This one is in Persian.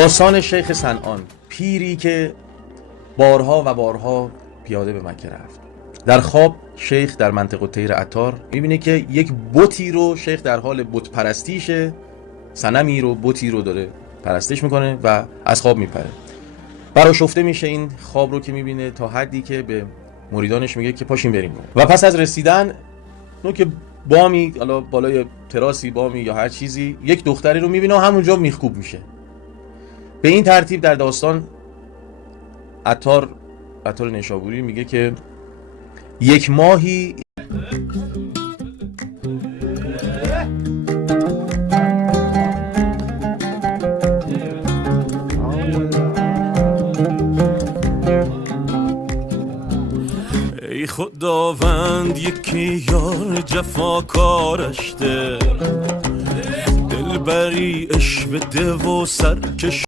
داستان شیخ صنعان، پیری که بارها و بارها پیاده به مکه رفت. در خواب شیخ در منطقه طیر عطار میبینه که یک بتی رو شیخ در حال بت پرستیشه، صنمی رو، بتی رو داره پرستش میکنه و از خواب میپره. برآشفته میشه این خواب رو که میبینه، تا حدی که به مریدانش میگه که پاشین بریم. و پس از رسیدن که بامی، حالا بالای تراسی، بامی یا هر چیزی، یک دختری رو میبینه و همونجا میخکوب میشه. به این ترتیب در داستان عطار نیشابوری میگه که یک ماهی ای خداوند یکی یار جفاکارش ده، دلبری اش بده و سرکش